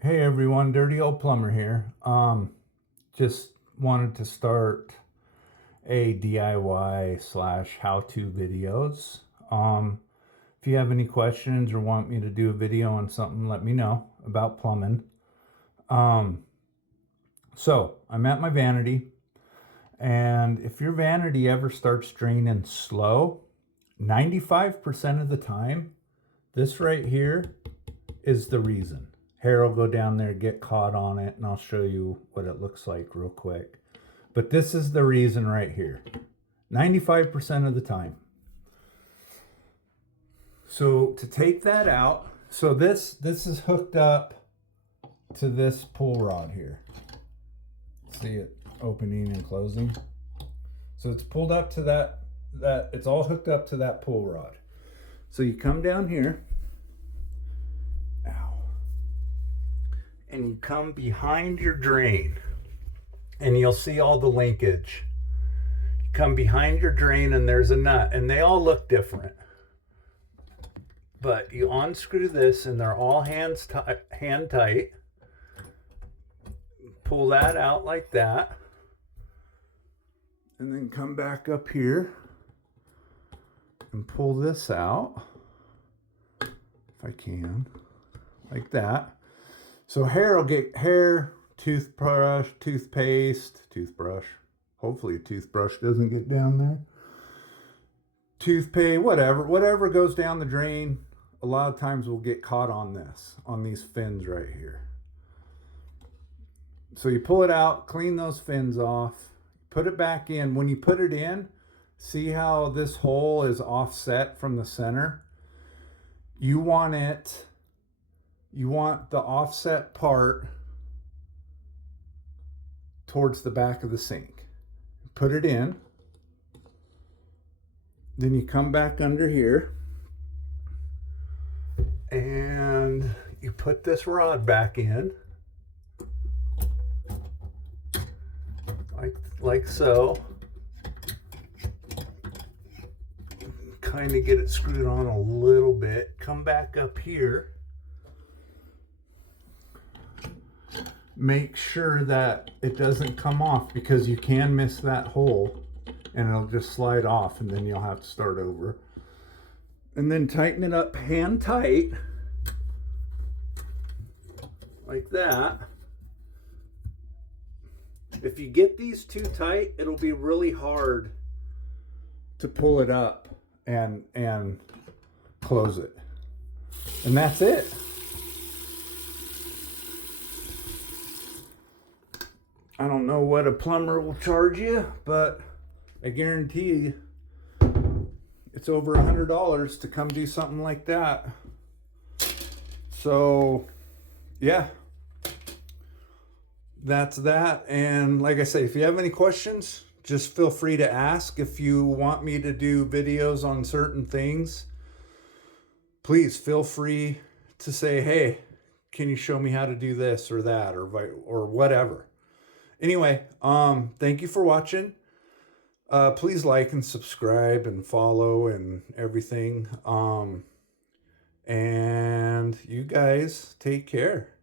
Hey everyone, Dirty Old Plumber here. Just wanted to start a DIY slash how-to videos. If you have any questions or want me to do a video on something, let me know about plumbing. So I'm at my vanity, and if your vanity ever starts draining slow, 95% of the time, this right here is the reason. Hair will go down there, get caught on it, and I'll show you what it looks like real quick. But this is the reason right here. 95% of the time. So to take that out, so this is hooked up to this pull rod here. See it opening and closing? So it's pulled up to that it's all hooked up to that pull rod. So you come down here, and you come behind your drain, and you'll see all the linkage. You come behind your drain and there's a nut, and they all look different. But you unscrew this and they're all hand tight. Pull that out like that. And then come back up here and pull this out, if I can, like that. So hair will get toothbrush, toothbrush. Hopefully a toothbrush doesn't get down there. Toothpaste, whatever goes down the drain, a lot of times will get caught on these fins right here. So you pull it out, clean those fins off, put it back in. When you put it in, see how this hole is offset from the center? You want the offset part towards the back of the sink. Put it in. Then you come back under here and you put this rod back in. Like so. Kind of get it screwed on a little bit. Come back up here. Make sure that it doesn't come off, because you can miss that hole and it'll just slide off, and then you'll have to start over. And then tighten it up hand tight like that. If you get these too tight, it'll be really hard to pull it up and close it. And that's it. I don't know what a plumber will charge you, but I guarantee you it's over $100 to come do something like that. So yeah, that's that. And like I say, if you have any questions, just feel free to ask. If you want me to do videos on certain things, please feel free to say, hey, can you show me how to do this or that or whatever. Anyway, thank you for watching. Please like and subscribe and follow and everything. And you guys take care.